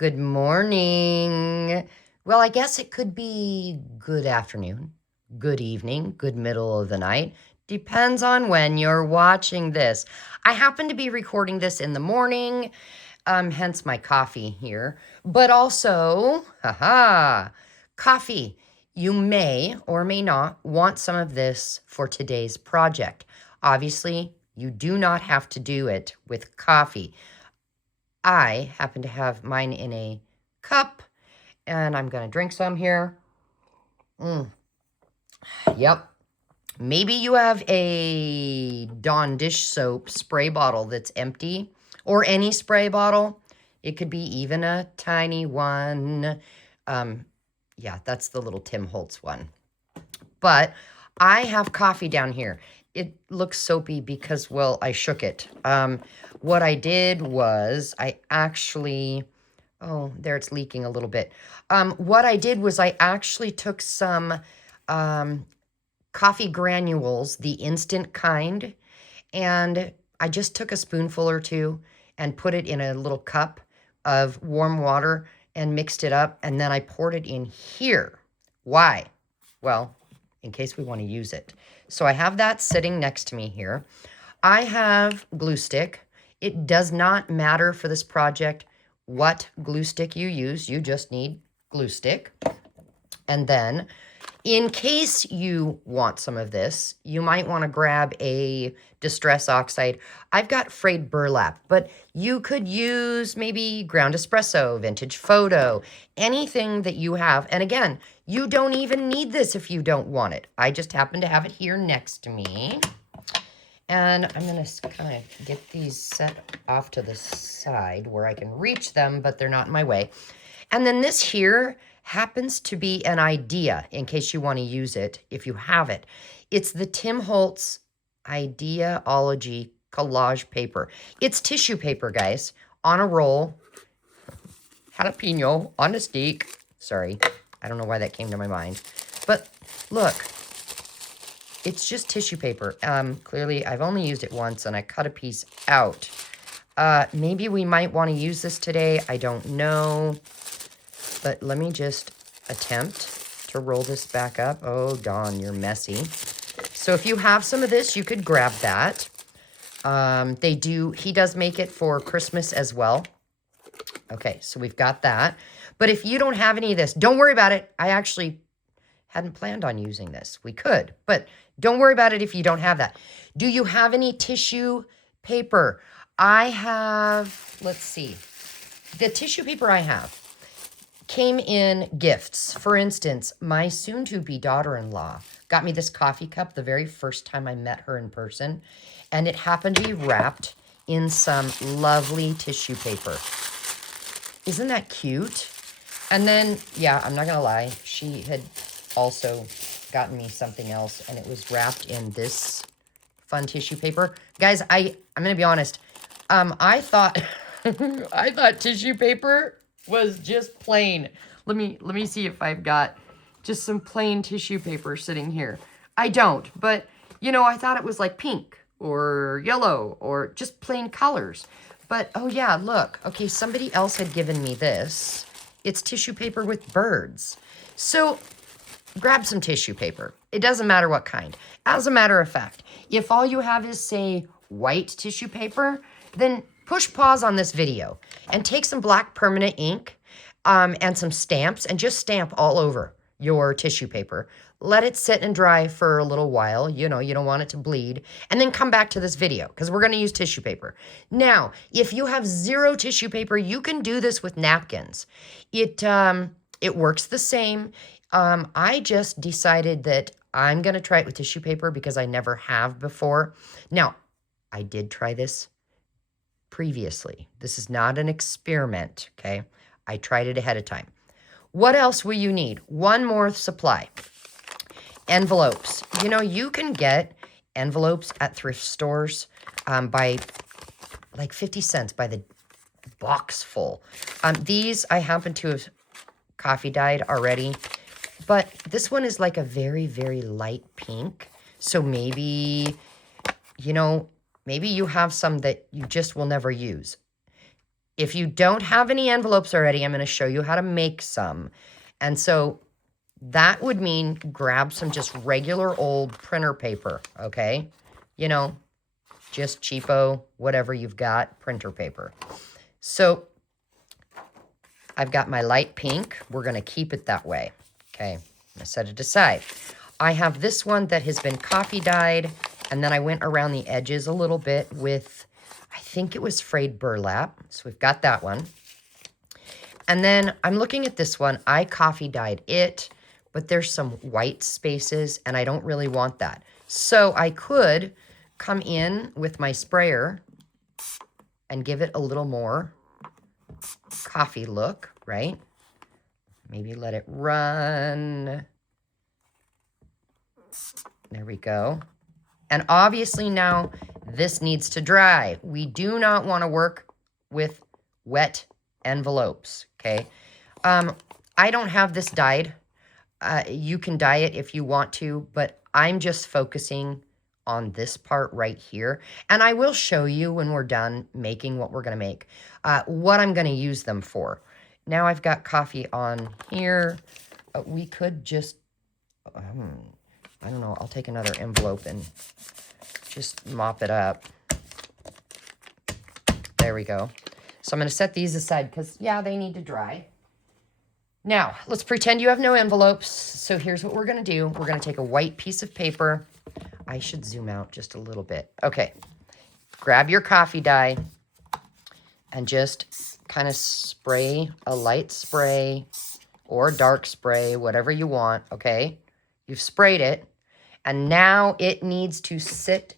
Good morning. Well, I guess it could be good afternoon, good evening, good middle of the night. Depends on when you're watching this. I happen to be recording this in the morning, hence my coffee here. But also, coffee. You may or may not want some of this for today's project. Obviously, you do not have to do it with coffee. I happen to have mine in a cup, and I'm going to drink some here. Yep. Maybe you have a Dawn dish soap spray bottle that's empty, or any spray bottle. It could be even a tiny one. Yeah, that's the little Tim Holtz one. But I have coffee down here. It looks soapy because, well, I shook it. What I did was I actually, oh, there it's leaking a little bit. What I did was I actually took some coffee granules, the instant kind, and I just took a spoonful or two and put it in a little cup of warm water and mixed it up, and then I poured it in here. Why? Well, in case we want to use it. So I have that sitting next to me here. I have glue stick. It does not matter for this project what glue stick you use. You just need glue stick. And then, in case you want some of this, you might want to grab a Distress Oxide. I've got frayed burlap, but you could use maybe ground espresso, vintage photo, anything that you have. And again, you don't even need this if you don't want it. I just happen to have it here next to me. And I'm going to kind of get these set off to the side where I can reach them, but they're not in my way. And then this here happens to be an idea in case you want to use it, if you have it. It's the Tim Holtz Ideology collage paper. It's tissue paper, guys, on a roll. Jalapeno on a stick. Sorry, I don't know why that came to my mind. But look, it's just tissue paper. Clearly, I've only used it once, and I cut a piece out. Maybe we might want to use this today. I don't know. But let me just attempt to roll this back up. Oh, Dawn, you're messy. So if you have some of this, you could grab that. He does make it for Christmas as well. Okay, so we've got that. But if you don't have any of this, don't worry about it. I actually hadn't planned on using this. We could, but don't worry about it if you don't have that. Do you have any tissue paper? I have, let's see. The tissue paper I have came in gifts. For instance, my soon-to-be daughter-in-law got me this coffee cup the very first time I met her in person, and it happened to be wrapped in some lovely tissue paper. Isn't that cute? And then, yeah, I'm not gonna lie, she had also gotten me something else, and it was wrapped in this fun tissue paper. Guys, I'm gonna be honest. I thought I thought tissue paper was just plain. Let me see if I've got just some plain tissue paper sitting here. I don't, but you know, I thought it was like pink or yellow or just plain colors. But oh yeah, look. Okay, somebody else had given me this. It's tissue paper with birds. So grab some tissue paper. It doesn't matter what kind. As a matter of fact, if all you have is, say, white tissue paper, then push pause on this video and take some black permanent ink and some stamps and just stamp all over your tissue paper. Let it sit and dry for a little while. You know, you don't want it to bleed. And then come back to this video because we're going to use tissue paper. Now, if you have zero tissue paper, you can do this with napkins. It works the same. I just decided that I'm going to try it with tissue paper because I never have before. Now, I did try this previously. This is not an experiment, okay? I tried it ahead of time. What else will you need? One more supply. Envelopes. You know, you can get envelopes at thrift stores by like 50 cents by the box full. These I happen to have coffee dyed already, but this one is like a very, very light pink. So maybe, you know, maybe you have some that you just will never use. If you don't have any envelopes already, I'm going to show you how to make some. And so that would mean grab some just regular old printer paper, okay? You know, just cheapo, whatever you've got, printer paper. So I've got my light pink. We're going to keep it that way, okay? I'm going to set it aside. I have this one that has been coffee dyed, and then I went around the edges a little bit with, I think it was frayed burlap. So we've got that one. And then I'm looking at this one. I coffee dyed it, but there's some white spaces, and I don't really want that. So I could come in with my sprayer and give it a little more coffee look, right? Maybe let it run. There we go. And obviously now this needs to dry. We do not want to work with wet envelopes, okay? I don't have this dyed. You can dye it if you want to, but I'm just focusing on this part right here. And I will show you when we're done making what we're going to make, what I'm going to use them for. Now I've got coffee on here. We could just, I don't know, I'll take another envelope and just mop it up. There we go. So I'm going to set these aside because, yeah, they need to dry. Now, let's pretend you have no envelopes. So here's what we're going to do. We're going to take a white piece of paper. I should zoom out just a little bit. Okay. Grab your coffee dye and just kind of spray a light spray or dark spray, whatever you want, okay? You've sprayed it, and now it needs to sit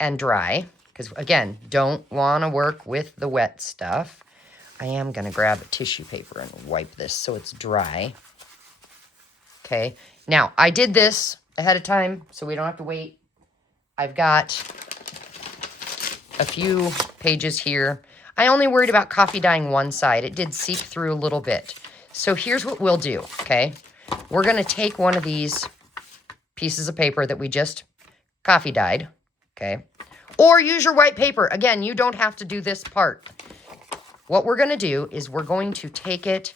and dry because, again, don't want to work with the wet stuff. I am going to grab a tissue paper and wipe this so it's dry. Okay. Now, I did this ahead of time so we don't have to wait. I've got a few pages here. I only worried about coffee dyeing one side. It did seep through a little bit. So here's what we'll do, okay? We're going to take one of these pieces of paper that we just coffee dyed, okay? Or use your white paper. Again, you don't have to do this part. What we're going to do is we're going to take it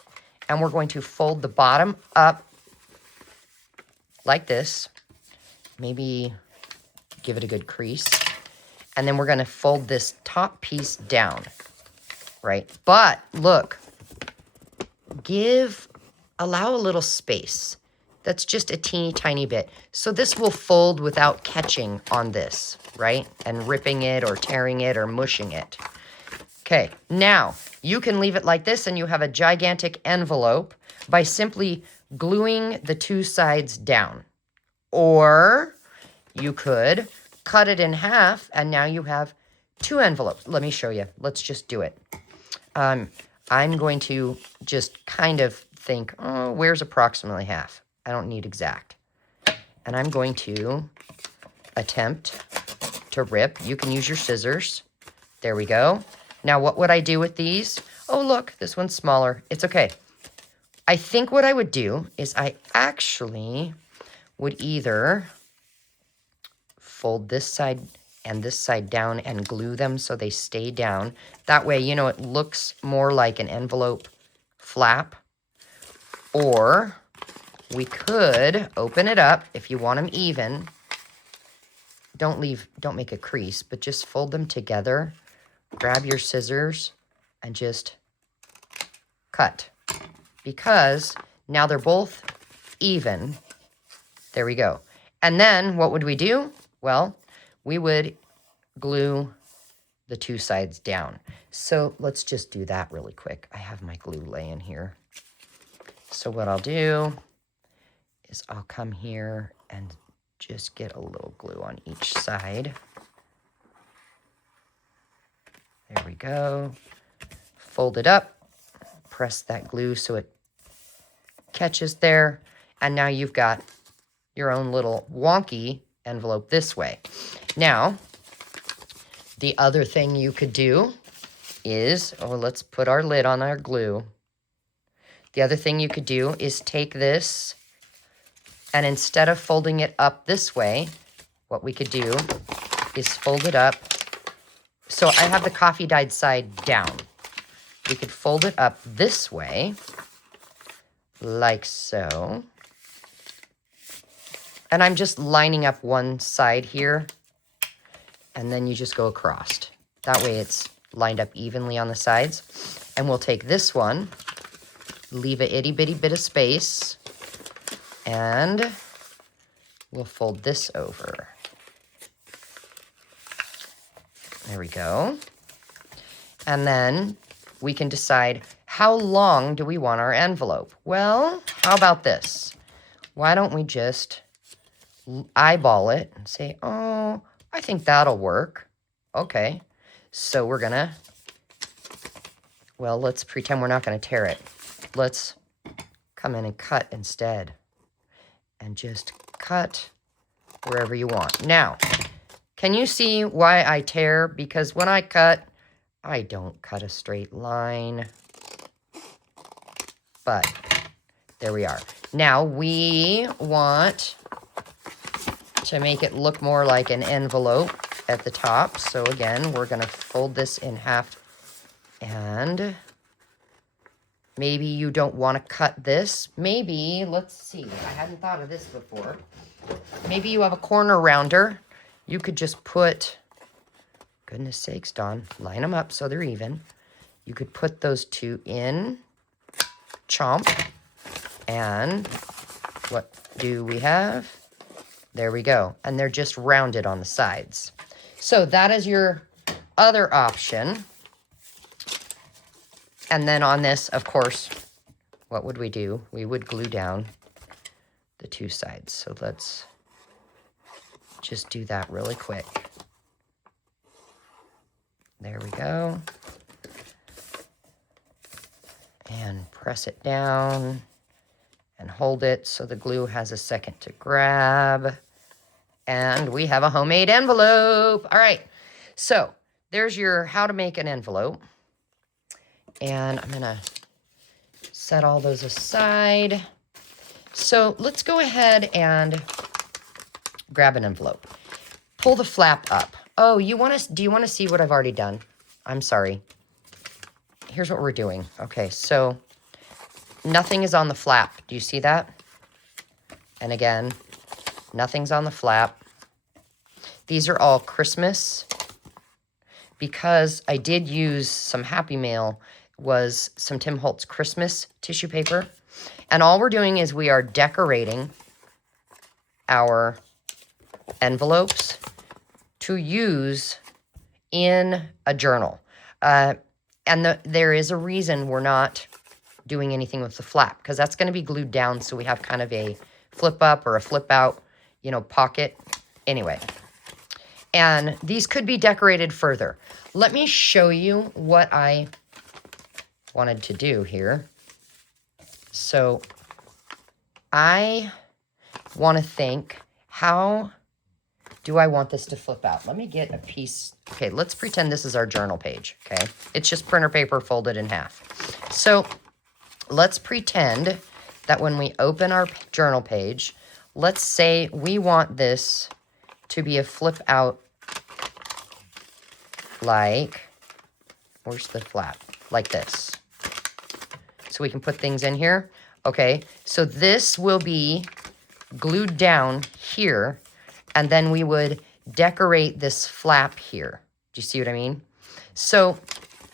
and we're going to fold the bottom up like this. Maybe give it a good crease. And then we're going to fold this top piece down, right? But look, allow a little space. That's just a teeny tiny bit. So this will fold without catching on this, right? And ripping it or tearing it or mushing it. Okay, now you can leave it like this and you have a gigantic envelope by simply gluing the two sides down. Or you could cut it in half and now you have two envelopes. Let me show you. Let's just do it. I'm going to just kind of think, oh, where's approximately half? I don't need exact. And I'm going to attempt to rip. You can use your scissors. There we go. Now, what would I do with these? Oh, look, this one's smaller. It's okay. I think what I would do is I actually would either fold this side and this side down and glue them so they stay down. That way, you know, it looks more like an envelope flap. Or we could open it up if you want them even. Don't make a crease, but just fold them together. Grab your scissors and just cut. Because now they're both even. There we go. And then what would we do? Well, we would glue the two sides down. So let's just do that really quick. I have my glue laying here. So what I'll do is I'll come here and just get a little glue on each side. There we go. Fold it up. Press that glue so it catches there. And now you've got your own little wonky envelope this way. Now, the other thing you could do is, let's put our lid on our glue. The other thing you could do is take this, and instead of folding it up this way, what we could do is fold it up. So I have the coffee dyed side down, we could fold it up this way, like so. And I'm just lining up one side here, and then you just go across. That way it's lined up evenly on the sides. And we'll take this one, leave a itty bitty bit of space, and we'll fold this over. There we go. And then we can decide how long do we want our envelope. Well, how about this? Why don't we just eyeball it and say, oh, I think that'll work. Okay, so we're gonna, well, let's pretend we're not gonna tear it. Let's come in and cut instead. And just cut wherever you want. Now, can you see why I tear? Because when I cut, I don't cut a straight line. But there we are. Now we want to make it look more like an envelope at the top. So again, we're gonna fold this in half, and maybe you don't want to cut this. Maybe, let's see, I hadn't thought of this before. Maybe you have a corner rounder. You could just put, goodness sakes, Dawn, line them up so they're even. You could put those two in, chomp, and what do we have? There we go. And they're just rounded on the sides. So that is your other option. And then on this, of course, what would we do? We would glue down the two sides. So let's just do that really quick. There we go. And press it down and hold it so the glue has a second to grab. And we have a homemade envelope. All right, so there's your how to make an envelope. And I'm gonna set all those aside. So let's go ahead and grab an envelope. Pull the flap up. Oh, do you wanna see what I've already done? I'm sorry. Here's what we're doing. Okay, so nothing is on the flap. Do you see that? And again, nothing's on the flap. These are all Christmas. Because I did use some Happy Mail, was some Tim Holtz Christmas tissue paper. And all we're doing is we are decorating our envelopes to use in a journal. And there is a reason we're not doing anything with the flap, because that's going to be glued down, so we have kind of a flip up or a flip out, pocket. Anyway, and these could be decorated further. Let me show you what I wanted to do here. So I want to think, how do I want this to flip out? Let me get a piece. Okay, let's pretend this is our journal page, okay? It's just printer paper folded in half. So let's pretend that when we open our journal page, let's say we want this to be a flip out like, where's the flap? Like this. So we can put things in here. Okay, so this will be glued down here, and then we would decorate this flap here. Do you see what I mean? So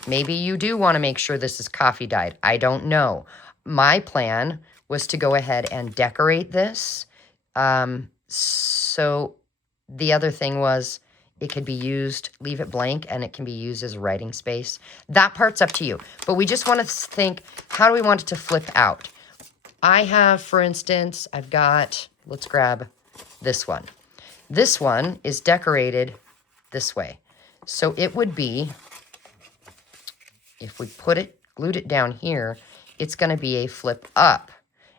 maybe you do want to make sure this is coffee dyed. I don't know. My plan was to go ahead and decorate this. So the other thing was it could be used, leave it blank, and it can be used as writing space. That part's up to you. But we just want to think, how do we want it to flip out? I have, for instance, I've got, let's grab this one. This one is decorated this way. So it would be, if we glued it down here, it's going to be a flip up.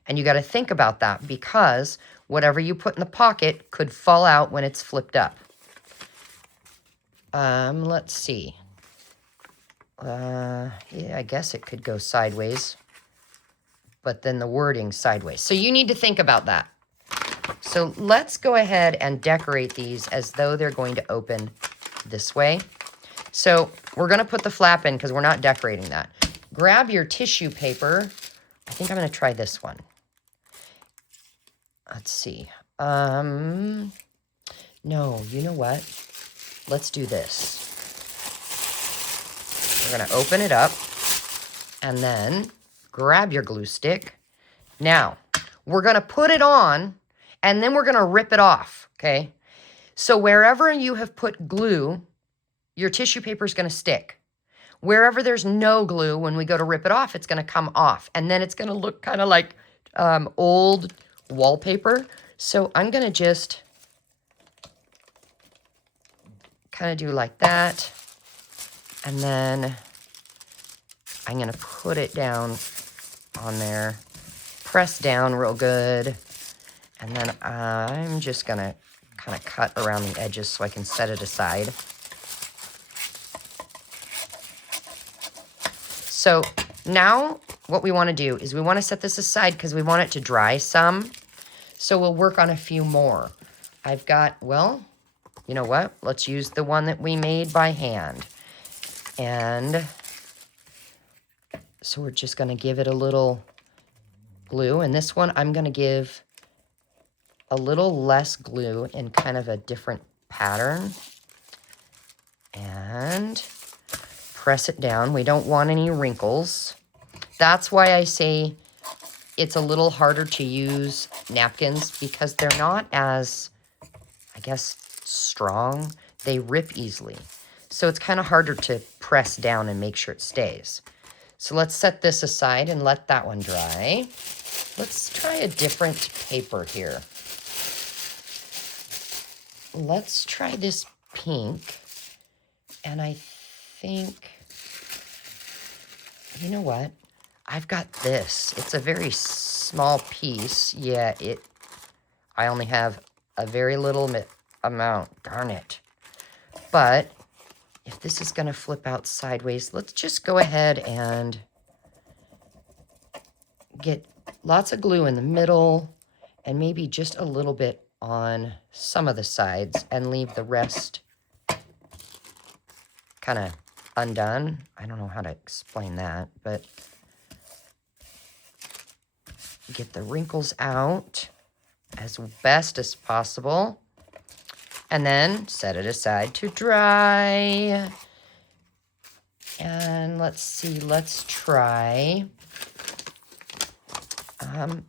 And you got to think about that, because whatever you put in the pocket could fall out when it's flipped up. Let's see. Yeah, I guess it could go sideways, but then the wording sideways. So you need to think about that. So let's go ahead and decorate these as though they're going to open this way. So we're going to put the flap in because we're not decorating that. grab your tissue paper. I think I'm going to try this one. Let's see. No, you know what? Let's do this. We're going to open it up and then grab your glue stick. Now, we're going to put it on and then we're going to rip it off, okay? So wherever you have put glue, your tissue paper is going to stick. Wherever there's no glue, when we go to rip it off, it's going to come off. And then it's going to look kind of like old wallpaper. So I'm going to just kind of do like that. And then I'm going to put it down on there. Press down real good. And then I'm just going to kind of cut around the edges so I can set it aside. So now what we want to do is we want to set this aside because we want it to dry some. So we'll work on a few more. I've got, well, you know what? Let's use the one that we made by hand. And so we're just going to give it a little glue. And this one I'm going to give a little less glue in kind of a different pattern. And press it down. We don't want any wrinkles. That's why I say it's a little harder to use napkins because they're not as, I guess, strong. They rip easily. So it's kind of harder to press down and make sure it stays. So let's set this aside and let that one dry. Let's try a different paper here. Let's try this pink. And I think, you know what? I've got this. It's a very small piece. Yeah, I only have a very little amount. Darn it. But if this is going to flip out sideways, let's just go ahead and get lots of glue in the middle and maybe just a little bit on some of the sides and leave the rest kind of undone. I don't know how to explain that, but get the wrinkles out as best as possible. And then set it aside to dry. And let's see, let's try.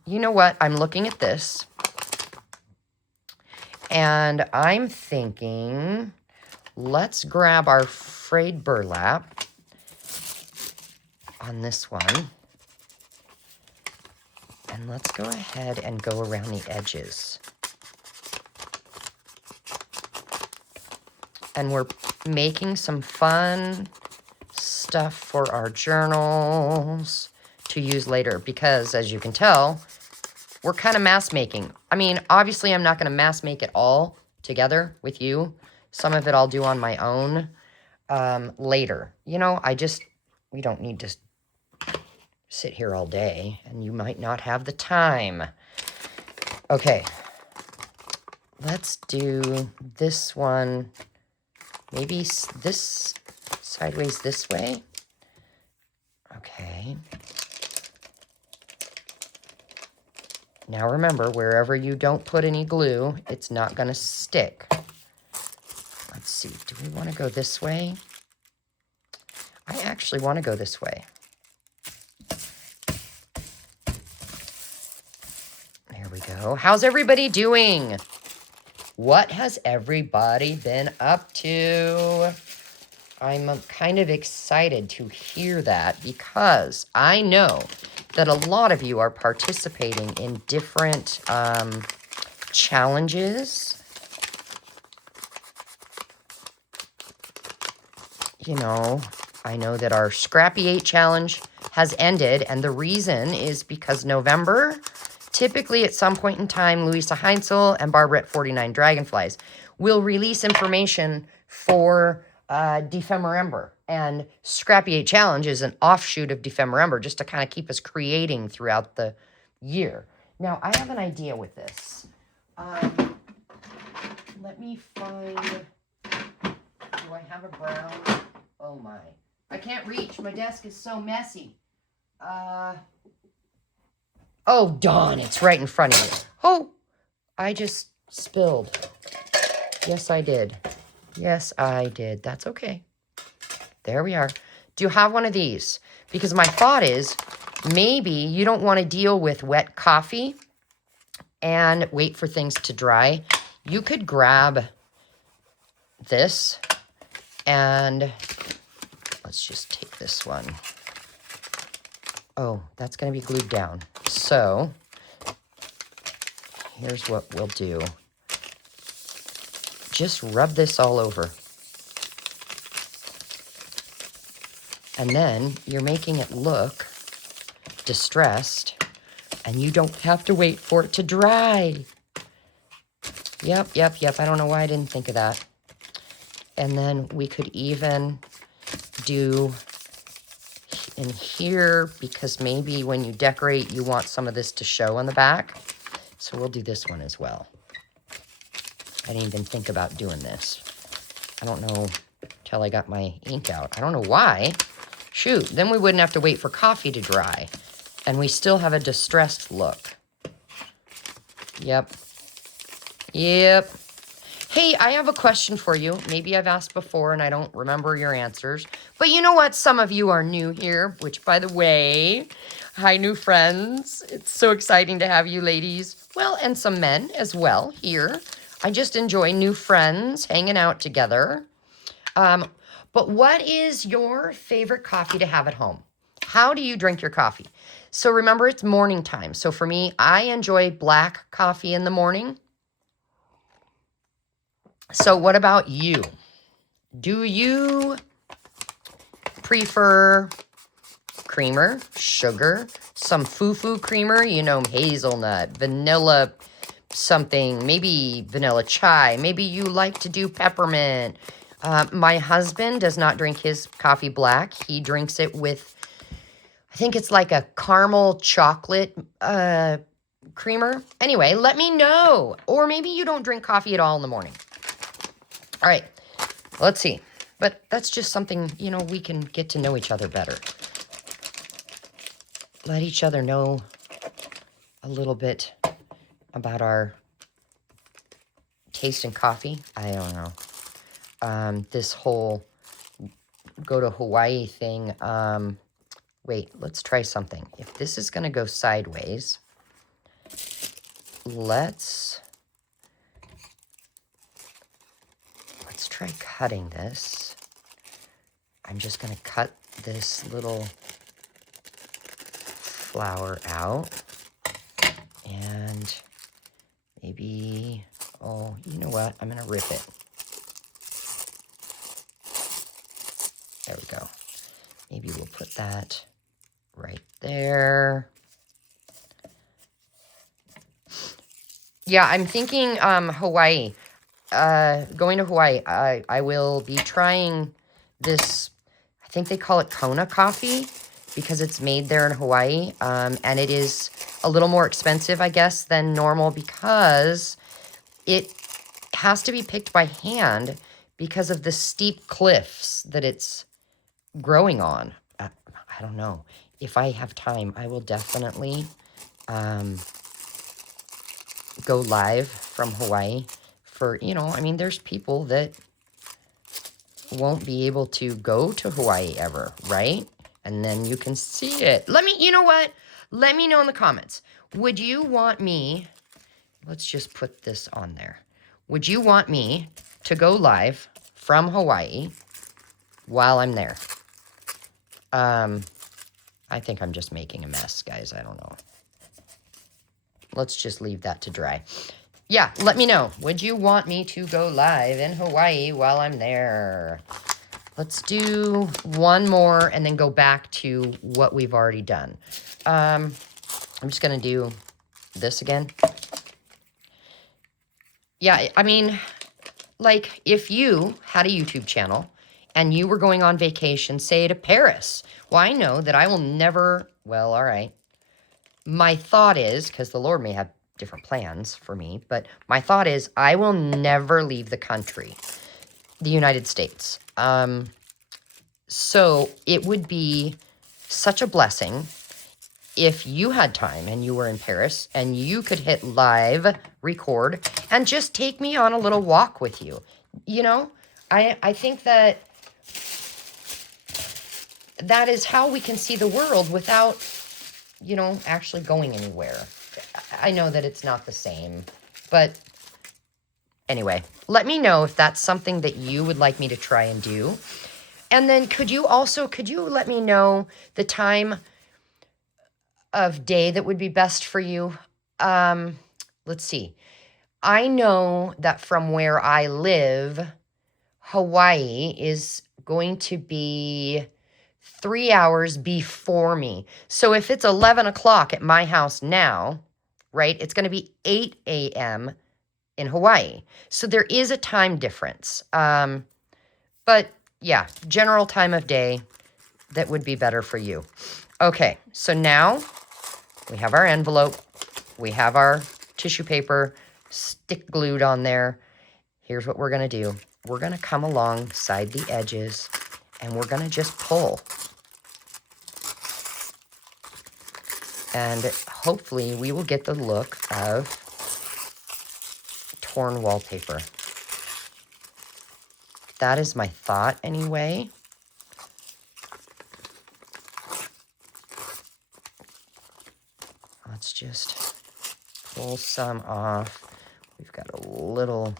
You know what? I'm looking at this. And I'm thinking, let's grab our frayed burlap on this one. And let's go ahead and go around the edges. And we're making some fun stuff for our journals to use later because, as you can tell, we're kind of mass making. I mean, obviously, I'm not going to mass make it all together with you. Some of it I'll do on my own later. You know, we don't need to sit here all day, and you might not have the time. Okay, let's do this one. Maybe this sideways this way. Okay. Now remember, wherever you don't put any glue, it's not going to stick. Let's see. Do we want to go this way? I actually want to go this way. There we go. How's everybody doing? What has everybody been up to? I'm kind of excited to hear that because I know that a lot of you are participating in different challenges. You know, I know that our Scrappy 8 challenge has ended, and the reason is because November, typically at some point in time, Louisa Heinzel and Barbara at 49 Dragonflies will release information for Defemberember. And Scrappy 8 Challenge is an offshoot of Defemberember just to kind of keep us creating throughout the year. Now, I have an idea with this. Let me find... Do I have a brown? Oh, my. I can't reach. My desk is so messy. Oh, darn, it's right in front of you. Oh, I just spilled. Yes, I did. Yes, I did. That's okay. There we are. Do you have one of these? Because my thought is maybe you don't want to deal with wet coffee and wait for things to dry. You could grab this and let's just take this one. Oh, that's going to be glued down. So here's what we'll do. Just rub this all over. And then you're making it look distressed, and you don't have to wait for it to dry. Yep. I don't know why I didn't think of that. And then we could even do in here, because maybe when you decorate, you want some of this to show on the back. So we'll do this one as well. I didn't even think about doing this. I don't know till I got my ink out. I don't know why. Shoot, then we wouldn't have to wait for coffee to dry. And we still have a distressed look. Yep. Hey, I have a question for you. Maybe I've asked before and I don't remember your answers. But you know what? Some of you are new here, which, by the way, hi, new friends. It's so exciting to have you ladies. Well, and some men as well here. I just enjoy new friends hanging out together. But what is your favorite coffee to have at home? How do you drink your coffee? So remember, it's morning time. So for me, I enjoy black coffee in the morning. So what about you? Do you prefer creamer, sugar, some foo-foo creamer, you know, hazelnut, vanilla something, maybe vanilla chai, maybe you like to do peppermint. My husband does not drink his coffee black. He drinks it with, I think it's like a caramel chocolate creamer. Anyway, let me know. Or maybe you don't drink coffee at all in the morning. All right, let's see. But that's just something, you know, we can get to know each other better. Let each other know a little bit about our taste in coffee. I don't know. This whole go to Hawaii thing. Wait, let's try something. If this is going to go sideways, let's try cutting this. I'm just going to cut this little flower out. And maybe, oh, you know what? I'm going to rip it. There we go. Maybe we'll put that right there. Yeah, I'm thinking Hawaii. Going to Hawaii. I will be trying this, I think they call it Kona coffee, because it's made there in Hawaii. And it is a little more expensive, I guess, than normal, because it has to be picked by hand because of the steep cliffs that it's growing on. I don't know. If I have time, I will definitely go live from Hawaii for, you know, I mean, there's people that won't be able to go to Hawaii ever, right? And then you can see it. You know what? Let me know in the comments. Would you want me, let's just put this on there. Would you want me to go live from Hawaii while I'm there? I think I'm just making a mess, guys. I don't know. Let's just leave that to dry. Yeah, let me know. Would you want me to go live in Hawaii while I'm there? Let's do one more and then go back to what we've already done. I'm just going to do this again. Yeah, I mean, like, if you had a YouTube channel and you were going on vacation, say to Paris, well, I know that I will never, well, all right. My thought is, because the Lord may have different plans for me, but my thought is I will never leave the country, the United States. So it would be such a blessing if you had time and you were in Paris and you could hit live record and just take me on a little walk with you. You know, I think that that is how we can see the world without, you know, actually going anywhere. I know that it's not the same, but anyway, let me know if that's something that you would like me to try and do. And then could you let me know the time of day that would be best for you? Let's see. I know that from where I live, Hawaii is going to be 3 hours before me. So if it's 11 o'clock at my house now, right, it's going to be 8 a.m. in Hawaii. So there is a time difference. But yeah, general time of day that would be better for you. Okay, so now we have our envelope. We have our tissue paper stick glued on there. Here's what we're going to do. We're going to come alongside the edges and we're going to just pull. And hopefully we will get the look of torn wallpaper. That is my thought anyway. Let's just pull some off. We've got a little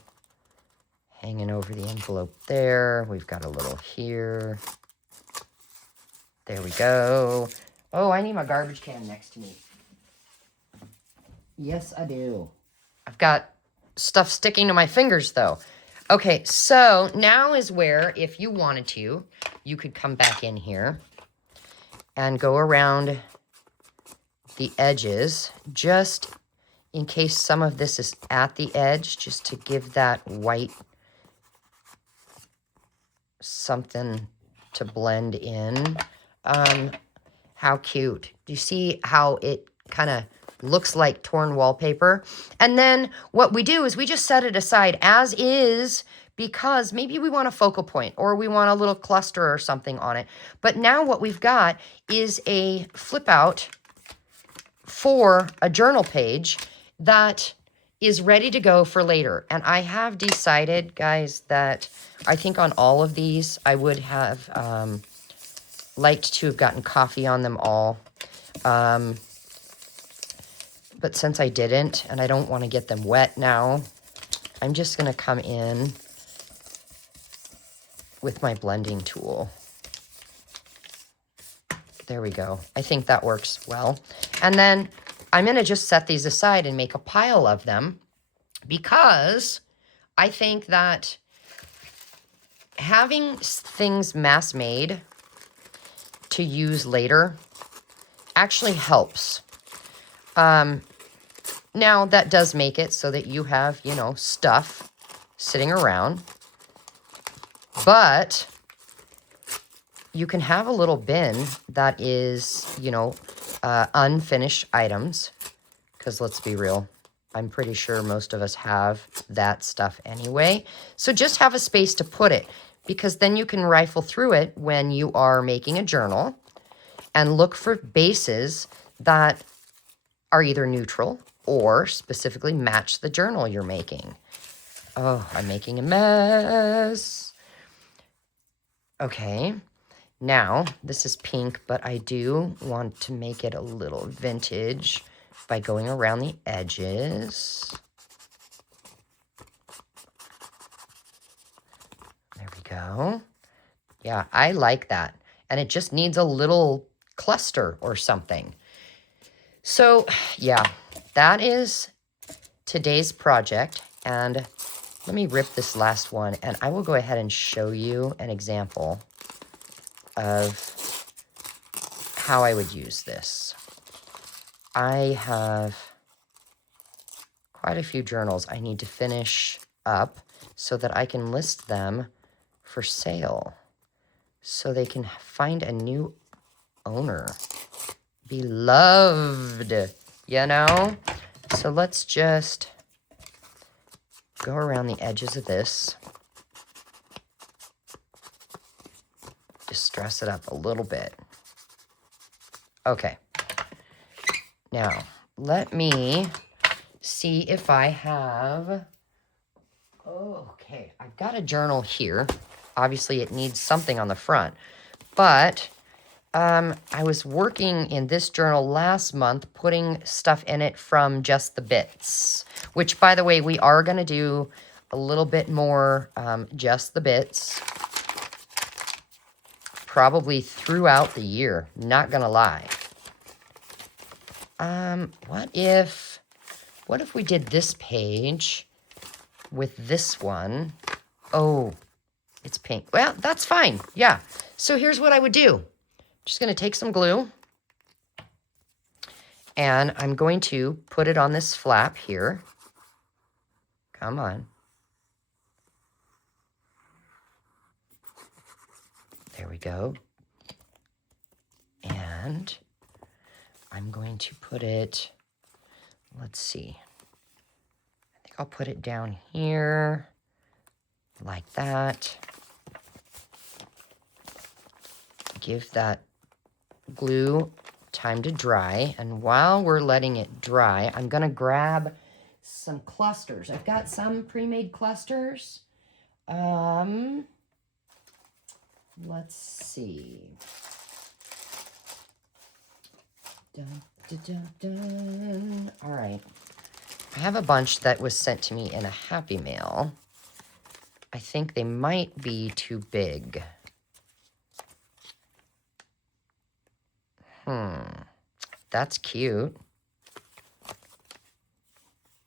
hanging over the envelope there. We've got a little here. There we go. Oh, I need my garbage can next to me. Yes, I do. I've got stuff sticking to my fingers, though. Okay, so now is where, if you wanted to, you could come back in here and go around the edges, just in case some of this is at the edge, just to give that white something to blend in. How cute. Do you see how it kind of looks like torn wallpaper? And then what we do is we just set it aside as is, because maybe we want a focal point or we want a little cluster or something on it. But now what we've got is a flip out for a journal page that is ready to go for later. And I have decided, guys, that I think on all of these, I would have liked to have gotten coffee on them all. But since I didn't, and I don't want to get them wet now, I'm just going to come in with my blending tool. There we go. I think that works well. And then I'm going to just set these aside and make a pile of them, because I think that having things mass made to use later actually helps. Now that does make it so that you have, you know, stuff sitting around, but you can have a little bin that is, you know, unfinished items, because let's be real, I'm pretty sure most of us have that stuff anyway. So just have a space to put it, because then you can rifle through it when you are making a journal and look for bases that are either neutral or specifically match the journal you're making. Oh, I'm making a mess. Okay. Now, this is pink, but I do want to make it a little vintage by going around the edges. There we go. Yeah, I like that. And it just needs a little cluster or something. So, yeah, that is today's project. And let me rip this last one, and I will go ahead and show you an example of how I would use this. I have quite a few journals I need to finish up so that I can list them for sale, so they can find a new owner. Beloved, you know? So let's just go around the edges of this. Just stress it up a little bit. Okay. Now, let me see if I have... Okay, I've got a journal here. Obviously, it needs something on the front. But I was working in this journal last month, putting stuff in it from Just the Bits. Which, by the way, we are going to do a little bit more Just the Bits. Probably throughout the year. Not going to lie. What if we did this page with this one? Oh, it's pink. Well, that's fine. Yeah. So here's what I would do. Just going to take some glue. And I'm going to put it on this flap here. Come on. There we go. And I'm going to put it, let's see. I think I'll put it down here like that. Give that glue time to dry. And while we're letting it dry, I'm going to grab some clusters. I've got some pre-made clusters. Let's see. Dun, dun, dun, dun. All right. I have a bunch that was sent to me in a Happy Mail. I think they might be too big. That's cute.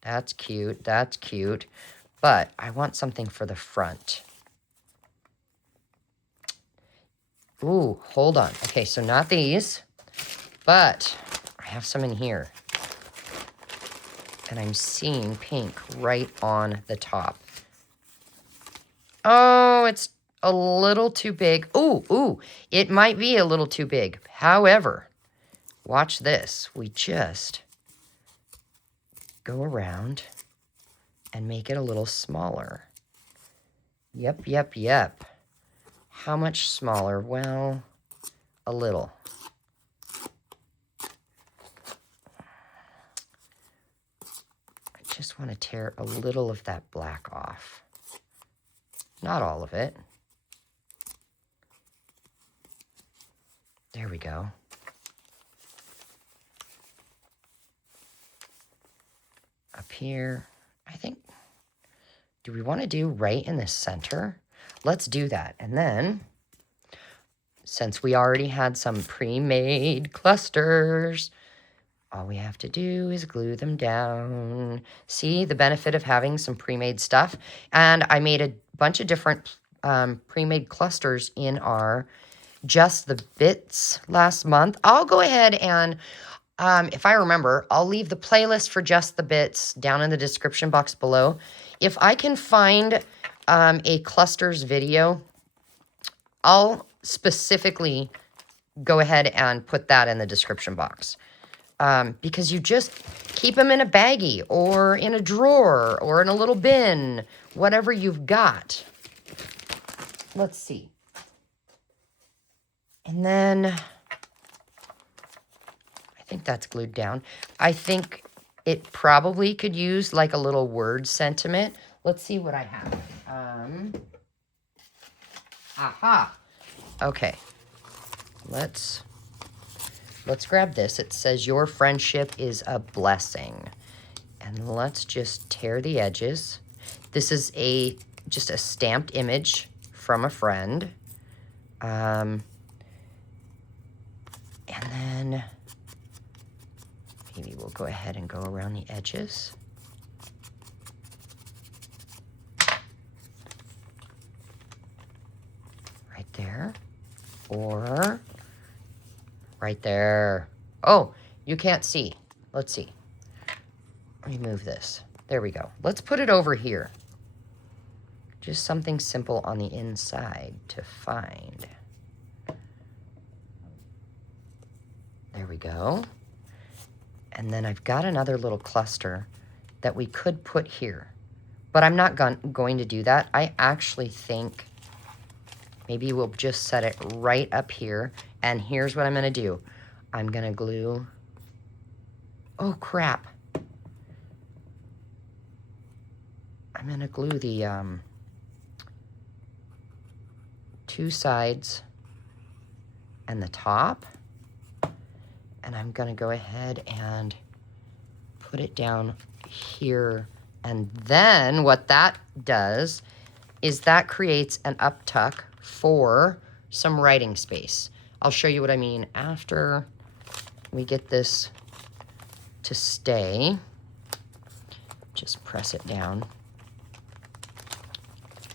That's cute. That's cute. But I want something for the front. Ooh, hold on. Okay, so not these, but I have some in here. And I'm seeing pink right on the top. Oh, it's a little too big. Ooh, it might be a little too big. However, watch this. We just go around and make it a little smaller. Yep. How much smaller? Well, a little. I just want to tear a little of that black off. Not all of it. There we go. Up here, I think, do we want to do right in the center? Let's do that. And then, since we already had some pre-made clusters, all we have to do is glue them down. See the benefit of having some pre-made stuff? And I made a bunch of different pre-made clusters in our Just the Bits last month. I'll go ahead and, if I remember, I'll leave the playlist for Just the Bits down in the description box below. If I can find a clusters video, I'll specifically go ahead and put that in the description box. Because you just keep them in a baggie or in a drawer or in a little bin, whatever you've got. Let's see. And then I think that's glued down. I think it probably could use like a little word sentiment. Let's see what I have. Aha. Okay. Let's grab this. It says, your friendship is a blessing. And let's just tear the edges. This is just a stamped image from a friend. And then maybe we'll go ahead and go around the edges. Right there. Or right there. Oh, you can't see. Let's see. Let me move this. There we go. Let's put it over here. Just something simple on the inside to find. There we go. And then I've got another little cluster that we could put here. But I'm not going to do that. I actually think maybe we'll just set it right up here. And here's what I'm going to do. I'm going to glue Oh, crap. I'm going to glue the 2 sides and the top. And I'm going to go ahead and put it down here. And then what that does is that creates an uptuck for some writing space. I'll show you what I mean after we get this to stay. Just press it down.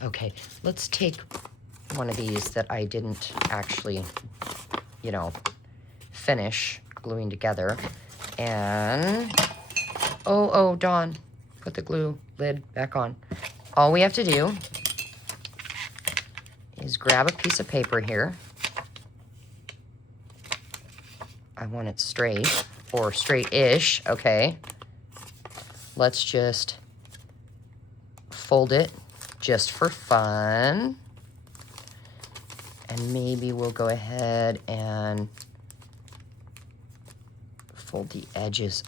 Okay, let's take one of these that I didn't actually, you know, finish gluing together. And, oh, Dawn, put the glue lid back on. All we have to do is grab a piece of paper here. I want it straight, or straight-ish, okay. Let's just fold it just for fun. And maybe we'll go ahead and fold the edges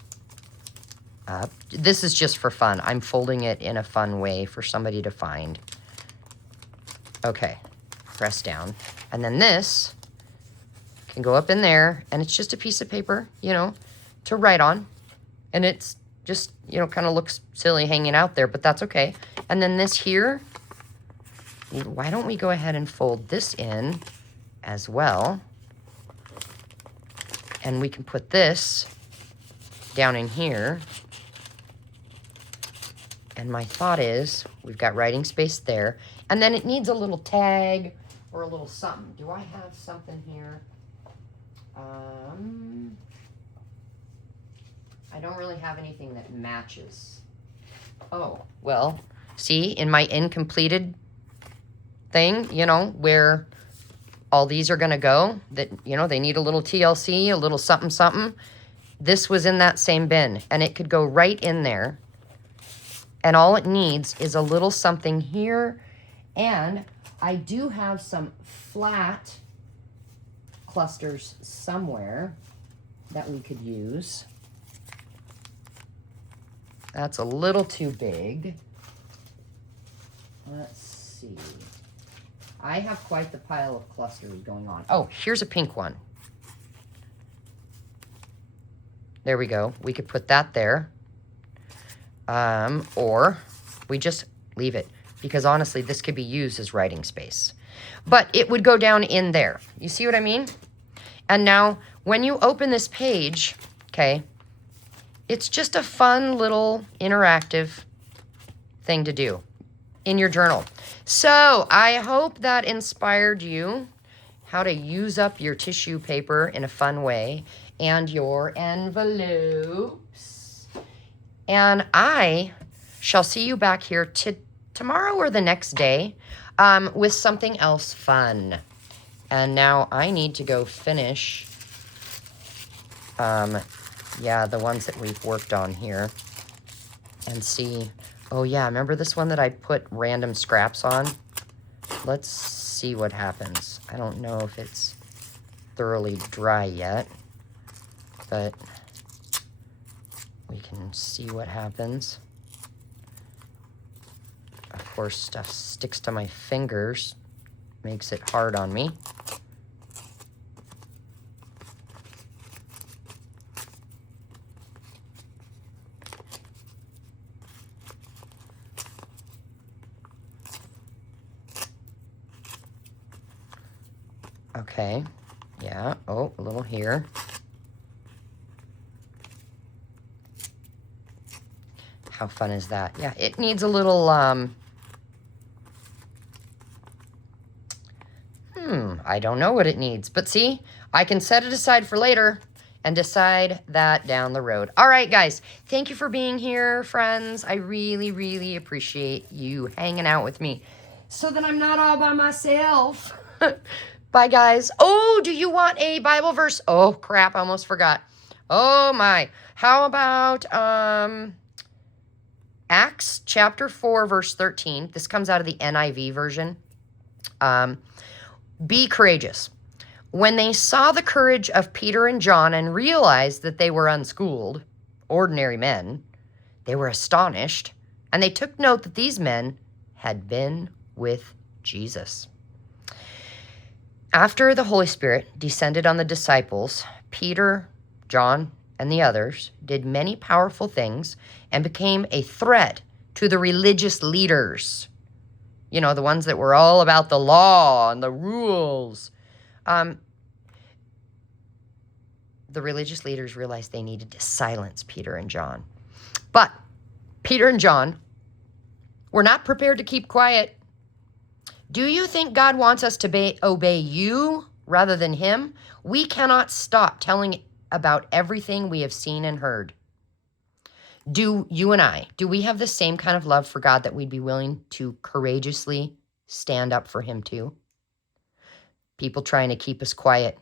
up. This is just for fun. I'm folding it in a fun way for somebody to find. Okay, press down. And then this can go up in there, and it's just a piece of paper, you know, to write on. And it's just, you know, kind of looks silly hanging out there, but that's okay. And then this here, why don't we go ahead and fold this in as well? And we can put this down in here. And my thought is, we've got writing space there. And then it needs a little tag or a little something. Do I have something here? I don't really have anything that matches. Oh, well, see, in my incompleted thing, you know, where all these are going to go, that, you know, they need a little TLC, a little something, something. This was in that same bin, and it could go right in there. And all it needs is a little something here. And I do have some flat clusters somewhere that we could use. That's a little too big. Let's see. I have quite the pile of clusters going on. Oh, here's a pink one. There we go. We could put that there. Or we just leave it, because honestly, this could be used as writing space. But it would go down in there. You see what I mean? And now, when you open this page, okay, it's just a fun little interactive thing to do in your journal. So I hope that inspired you how to use up your tissue paper in a fun way and your envelopes. And I shall see you back here tomorrow or the next day with something else fun. And now I need to go finish, yeah, the ones that we've worked on here and see. Oh yeah, remember this one that I put random scraps on? Let's see what happens. I don't know if it's thoroughly dry yet, but we can see what happens. Of course, stuff sticks to my fingers, makes it hard on me. Okay, yeah, oh, a little here. How fun is that? Yeah, it needs a little, I don't know what it needs, but see, I can set it aside for later and decide that down the road. All right, guys, thank you for being here, friends. I really, really appreciate you hanging out with me so that I'm not all by myself. Bye, guys. Oh, do you want a Bible verse? Oh, crap, I almost forgot. Oh, my. How about Acts chapter 4, verse 13. This comes out of the NIV version. Be courageous. When they saw the courage of Peter and John and realized that they were unschooled ordinary men. They were astonished, and they took note that these men had been with Jesus. After the Holy Spirit descended on the disciples, Peter, John, and the others did many powerful things and became a threat to the religious leaders. You know, the ones that were all about the law and the rules. The religious leaders realized they needed to silence Peter and John. But Peter and John were not prepared to keep quiet. Do you think God wants us to obey you rather than him? We cannot stop telling about everything we have seen and heard. Do you and I, do we have the same kind of love for God that we'd be willing to courageously stand up for him too? People trying to keep us quiet,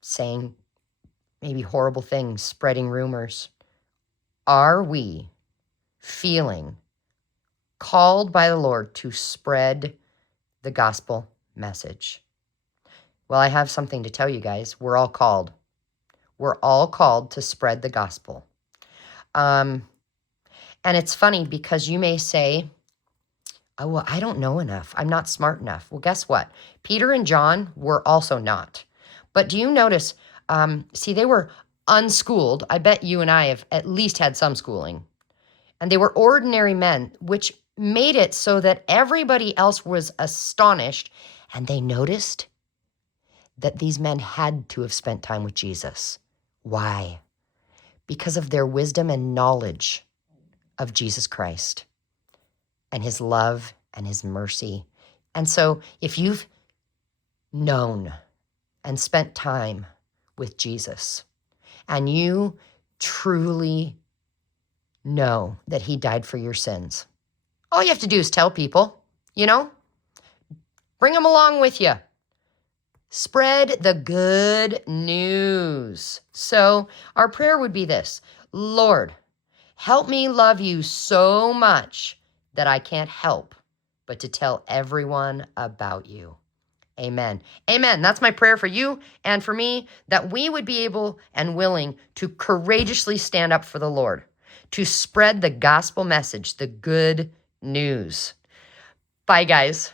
saying maybe horrible things, spreading rumors. Are we feeling called by the Lord to spread the gospel message? Well, I have something to tell you guys. We're all called. We're all called to spread the gospel. And it's funny because you may say, oh, well, I don't know enough. I'm not smart enough. Well, guess what? Peter and John were also not. But do you notice, see, they were unschooled. I bet you and I have at least had some schooling. And they were ordinary men, which made it so that everybody else was astonished, and they noticed that these men had to have spent time with Jesus. Why? Because of their wisdom and knowledge of Jesus Christ and his love and his mercy. And so if you've known and spent time with Jesus, and you truly know that he died for your sins, all you have to do is tell people, you know, bring them along with you. Spread the good news. So our prayer would be this: Lord, help me love you so much that I can't help but to tell everyone about you. Amen. Amen. That's my prayer for you and for me, that we would be able and willing to courageously stand up for the Lord, to spread the gospel message, the good news. Bye, guys.